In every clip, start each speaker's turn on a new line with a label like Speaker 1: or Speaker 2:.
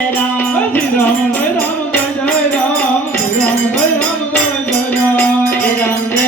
Speaker 1: Ram,
Speaker 2: Jay Ram Jay Ram Jay Ram Jay Ram
Speaker 1: Jay Ram Jay Ram Jay Ram.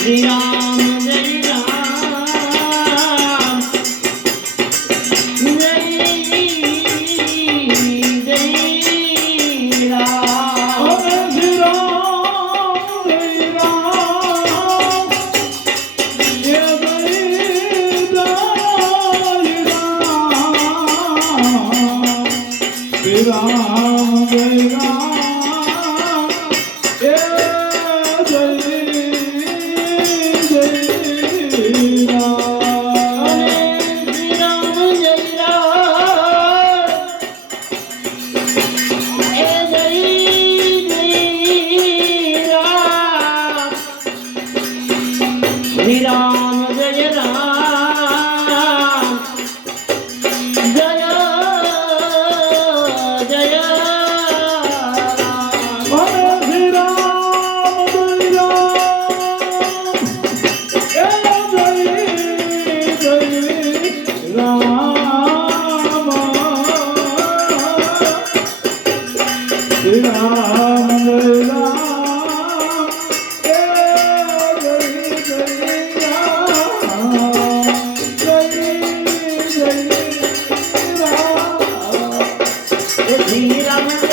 Speaker 2: Shri Ram
Speaker 1: Ram 你让
Speaker 2: 老